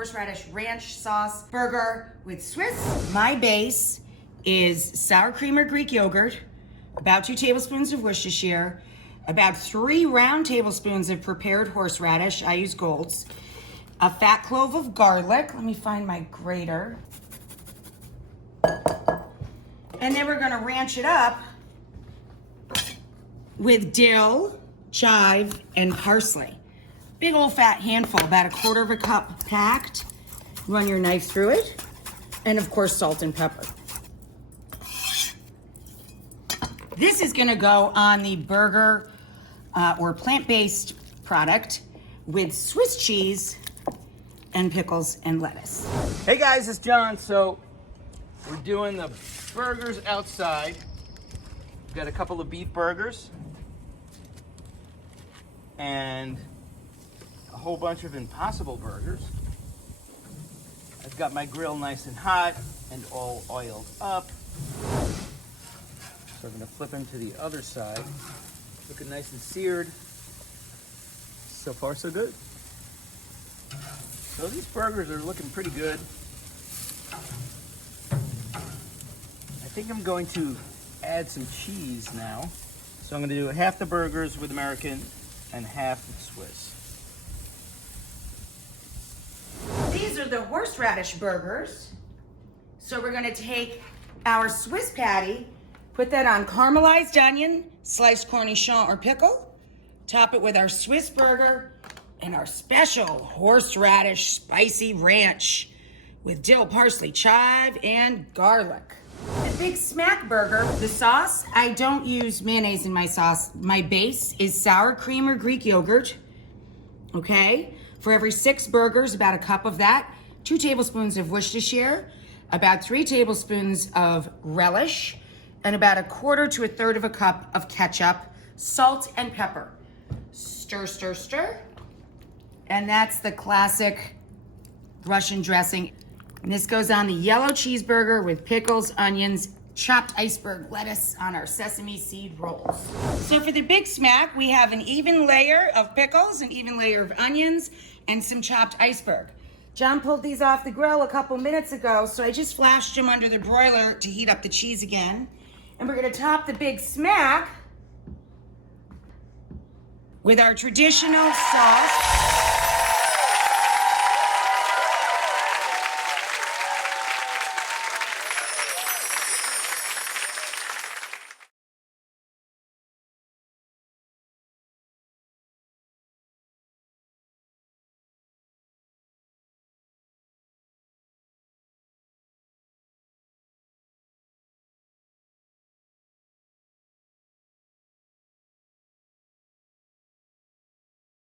Horseradish-Ranch sauce burger with Swiss. My base is sour cream or Greek yogurt, about 2 tablespoons of Worcestershire, about 3 round tablespoons of prepared horseradish, I use Gold's, a fat clove of garlic, let me find my grater, and then we're gonna ranch it up with dill, chive, and parsley. Big old fat handful, about 1/4 cup packed. Run your knife through it, and of course salt and pepper. This is gonna go on the burger or plant-based product with Swiss cheese and pickles and lettuce. Hey guys, it's John. So we're doing the burgers outside. We've got a couple of beef burgers and a whole bunch of Impossible burgers. I've got my grill nice and hot and all oiled up. So I'm gonna flip them to the other side. Looking nice and seared. So far, so good. So these burgers are looking pretty good. I think I'm going to add some cheese now. So I'm gonna do half the burgers with American and half with Swiss. These are the horseradish burgers. So we're gonna take our Swiss patty, put that on caramelized onion, sliced cornichon or pickle, top it with our Swiss burger and our special horseradish spicy ranch with dill, parsley, chive, and garlic. The Big Smack burger, the sauce, I don't use mayonnaise in my sauce. My base is sour cream or Greek yogurt, okay? For every 6 burgers, about 1 cup of that, 2 tablespoons of Worcestershire, about 3 tablespoons of relish, and about 1/4 to 1/3 cup of ketchup, salt and pepper. Stir, stir, stir. And that's the classic Russian dressing. And this goes on the yellow cheeseburger with pickles, onions, chopped iceberg lettuce on our sesame seed rolls. So for the Big Smack, we have an even layer of pickles, an even layer of onions, and some chopped iceberg. John pulled these off the grill a couple minutes ago, so I just flashed them under the broiler to heat up the cheese again. And we're gonna top the Big Smack with our traditional sauce.